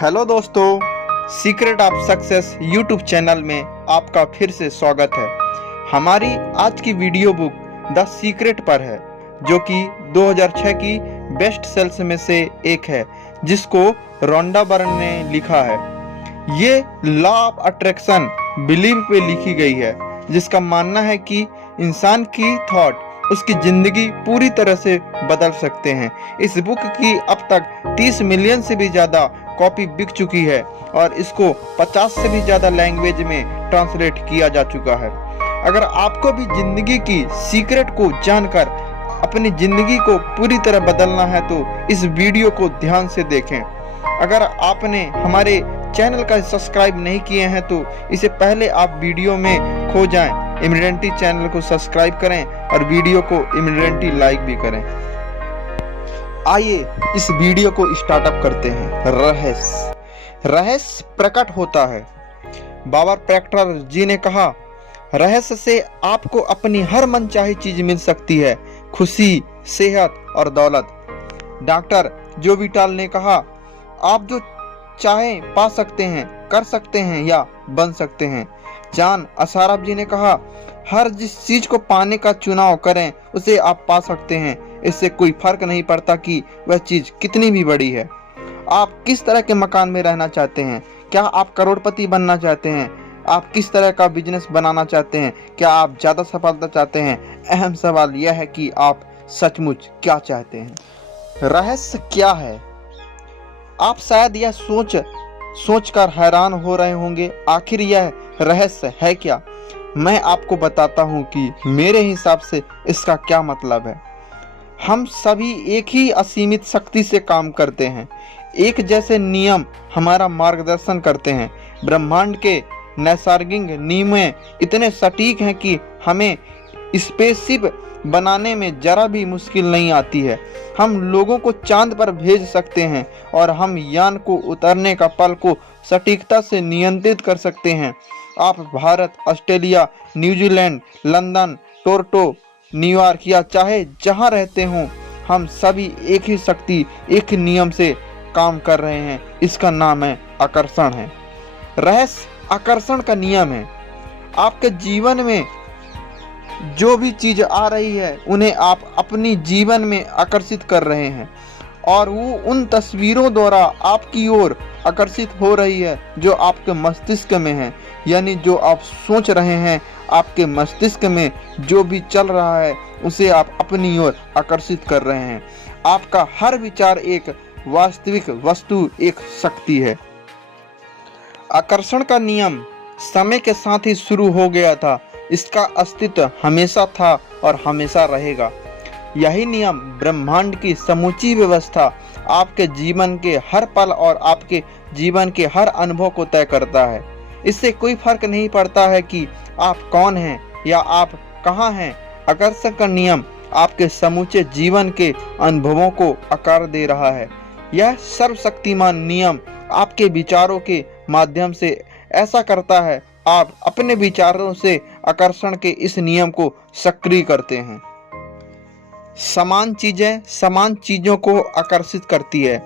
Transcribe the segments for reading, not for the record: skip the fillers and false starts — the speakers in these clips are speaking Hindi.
हेलो दोस्तों, secret of success YouTube channel में आपका फिर से स्वागत है। हमारी आज की वीडियो बुक द सीक्रेट पर है, जो कि 2006 की बेस्ट सेल्स में से एक है, जिसको रोंडा बर्न ने लिखा है। ये लॉ ऑफ अट्रैक्शन बिलीव पे लिखी गई है, जिसका मानना है कि इंसान की थॉट उसकी ज़िंदगी पूरी तरह से बदल सकते हैं। इस बुक की अब तक 30 मिलियन से भी ज़्यादा कॉपी बिक चुकी है और इसको 50 से भी ज़्यादा लैंग्वेज में ट्रांसलेट किया जा चुका है। अगर आपको भी ज़िंदगी की सीक्रेट को जानकर अपनी ज़िंदगी को पूरी तरह बदलना है तो इस वीडियो को ध्यान से देखें। अगर आपने हमारे चैनल का सब्सक्राइब नहीं किए हैं तो इससे पहले आप वीडियो में खो जाएं, इमीडिएटली चैनल को सब्सक्राइब करें और वीडियो को इमीडिएटली लाइक भी करें। आइए इस वीडियो को स्टार्टअप करते हैं। रहस्य प्रकट होता है। बाबर प्रैक्टर जी ने कहा, रहस्य से आपको अपनी हर मनचाही चीज मिल सकती है, खुशी, सेहत और दौलत। डॉक्टर जो विटाल ने कहा, आप जो चाहें पा सकते हैं, कर सकते हैं या बन सकते हैं। जान असाराफ जी ने कहा, हर जिस चीज को पाने का चुनाव करें उसे आप पा सकते हैं। इससे कोई फर्क नहीं पड़ता कि वह चीज कितनी भी बड़ी है। आप किस तरह के मकान में रहना चाहते हैं? क्या आप करोड़पति बनना चाहते हैं? आप किस तरह का बिजनेस बनाना चाहते हैं? क्या आप ज्यादा सफलता चाहते हैं? अहम सवाल यह है कि आप सचमुच क्या चाहते हैं। रहस्य क्या है? आप शायद यह सोचकर हैरान हो रहे होंगे, आखिर यह रहस्य है क्या? मैं आपको बताता हूं कि मेरे हिसाब से इसका क्या मतलब है। हम सभी एक ही असीमित शक्ति से काम करते हैं। एक जैसे नियम हमारा मार्गदर्शन करते हैं। ब्रह्मांड के नैसर्गिक नियम इतने सटीक हैं कि हमें स्पेसशिप बनाने में जरा भी मुश्किल नहीं आती है। हम लोगों को चांद पर भेज सकते हैं और हम यान को उतरने का पल को सटीकता से नियंत्रित कर सकते हैं। आप Bharat, Australia, New Zealand, London, Toronto, New York या चाहे जहां रहते हों, हम सभी एक ही शक्ति, एक नियम से काम कर रहे हैं। इसका नाम है आकर्षण है। रहस्य आकर्षण का नियम है। आपके जीवन में जो भी चीज आ रही है उन्हें आप अपनी जीवन में आकर्षित कर रहे हैं और वो उन तस्वीरों द्वारा आपकी ओर आकर्षित हो रही है जो आपके मस्तिष्क में है। यानी जो आप सोच रहे हैं, आपके मस्तिष्क में जो भी चल रहा है उसे आप अपनी ओर आकर्षित कर रहे हैं। आपका हर विचार एक वास्तविक वस्तु, एक शक्ति है। आकर्षण का नियम समय के साथ ही शुरू हो गया था। इसका अस्तित्व हमेशा था और हमेशा रहेगा। यही नियम ब्रह्मांड की समूची व्यवस्था आपके जीवन के हर पल और आपके जीवन के हर अनुभव को तय करता है। इससे कोई फर्क नहीं पड़ता है कि आप कौन हैं या आप कहाँ हैं। आकर्षण का नियम आपके समूचे जीवन के अनुभवों को आकार दे रहा है। यह सर्वशक्तिमान नियम आपके विचारों के माध्यम से ऐसा करता है। आप अपने विचारों से आकर्षण के इस नियम को सक्रिय करते हैं। समान चीजें समान चीजों को आकर्षित करती है।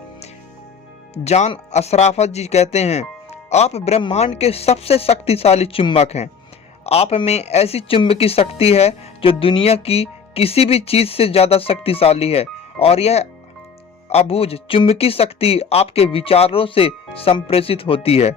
जान अशराफत जी कहते हैं, आप ब्रह्मांड के सबसे शक्तिशाली चुंबक हैं। आप में ऐसी चुंबकीय शक्ति है जो दुनिया की किसी भी चीज से ज्यादा शक्तिशाली है और यह अबूझ चुंबकीय शक्ति आपके विचारों से संप्रेषित होती है।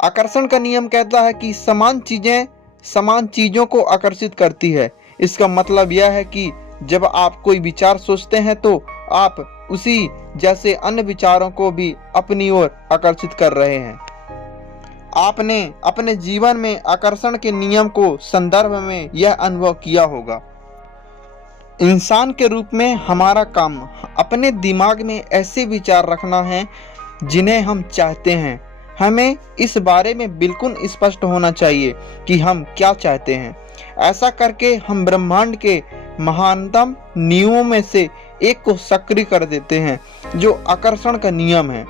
आकर्षण का नियम कहता है कि समान चीजें समान चीजों को आकर्षित करती है। इसका मतलब यह है कि जब आप कोई विचार सोचते हैं तो आप उसी जैसे अन्य विचारों को भी अपनी ओर आकर्षित कर रहे हैं। आपने अपने जीवन में आकर्षण के नियम को संदर्भ में यह अनुभव किया होगा। इंसान के रूप में हमारा काम अपने दिमाग में ऐसे विचार रखना है जिन्हें हम चाहते हैं। हमें इस बारे में बिल्कुल स्पष्ट होना चाहिए कि हम क्या चाहते हैं। ऐसा करके हम ब्रह्मांड के महानतम नियमों में से एक को सक्रिय कर देते हैं, जो आकर्षण का नियम है।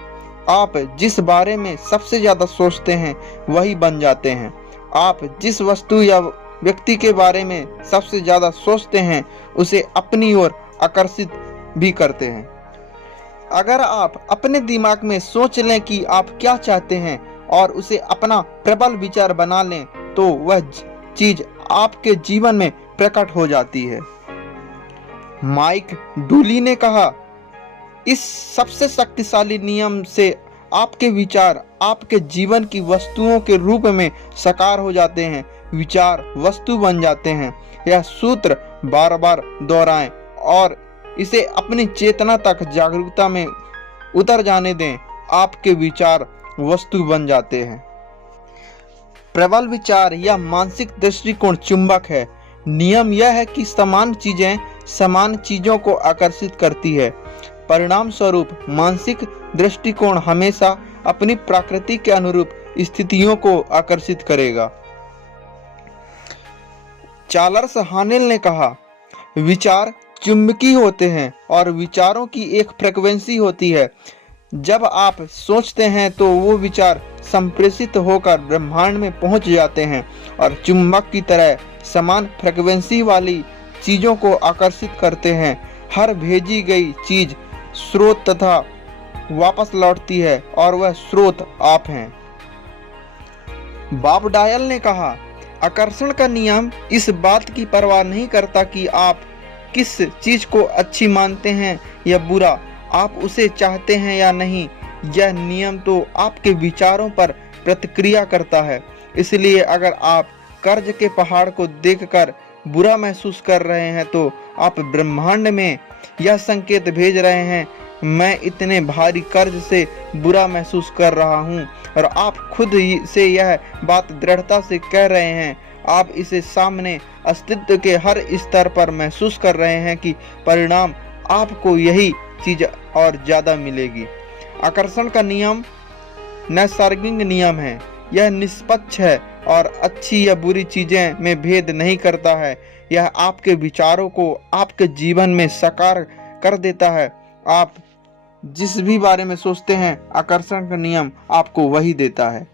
आप जिस बारे में सबसे ज्यादा सोचते हैं वही बन जाते हैं। आप जिस वस्तु या व्यक्ति के बारे में सबसे ज्यादा सोचते हैं उसे अपनी ओर आकर्षित भी करते हैं। अगर आप अपने दिमाग में सोच लें कि आप क्या चाहते हैं और उसे अपना प्रबल विचार बना लें, तो वह चीज आपके जीवन में प्रकट हो जाती है। माइक डूली ने कहा, इस सबसे शक्तिशाली नियम से आपके विचार आपके जीवन की वस्तुओं के रूप में साकार हो जाते हैं। विचार वस्तु बन जाते हैं। यह सूत्र बार बार दोहराएं और इसे अपनी चेतना तक जागरूकता में उतर जाने दें। आपके विचार वस्तु बन जाते हैं। प्रबल विचार या मानसिक दृष्टिकोण चुंबक है। नियम यह है कि समान चीजें समान चीजों को आकर्षित करती है। परिणाम स्वरूप मानसिक दृष्टिकोण हमेशा अपनी प्रकृति के अनुरूप स्थितियों को आकर्षित करेगा। चार्ल्स हानेल ने कहा, विचार चुंबकीय होते हैं और विचारों की एक फ्रीक्वेंसी होती है। जब आप सोचते हैं तो वो विचार संप्रेषित होकर ब्रह्मांड में पहुंच जाते हैं और चुंबक की तरह समान फ्रीक्वेंसी वाली चीजों को आकर्षित करते हैं। हर भेजी गई चीज स्रोत तथा वापस लौटती है और वह स्रोत आप हैं। बॉब डायल ने कहा, आकर्षण का नियम इस बात की परवाह नहीं करता कि आप किस चीज को अच्छी मानते हैं या बुरा, आप उसे चाहते हैं या नहीं। यह नियम तो आपके विचारों पर प्रतिक्रिया करता है। इसलिए अगर आप कर्ज के पहाड़ को देखकर बुरा महसूस कर रहे हैं तो आप ब्रह्मांड में यह संकेत भेज रहे हैं, मैं इतने भारी कर्ज से बुरा महसूस कर रहा हूं। और आप खुद ही से यह बात दृढ़ता से कह रहे हैं। आप इसे सामने अस्तित्व के हर स्तर पर महसूस कर रहे हैं कि परिणाम आपको यही चीज और ज्यादा मिलेगी। आकर्षण का नियम नैसर्गिक नियम है। यह निष्पक्ष है और अच्छी या बुरी चीजें में भेद नहीं करता है। यह आपके विचारों को आपके जीवन में साकार कर देता है। आप जिस भी बारे में सोचते हैं, आकर्षण का नियम आपको वही देता है।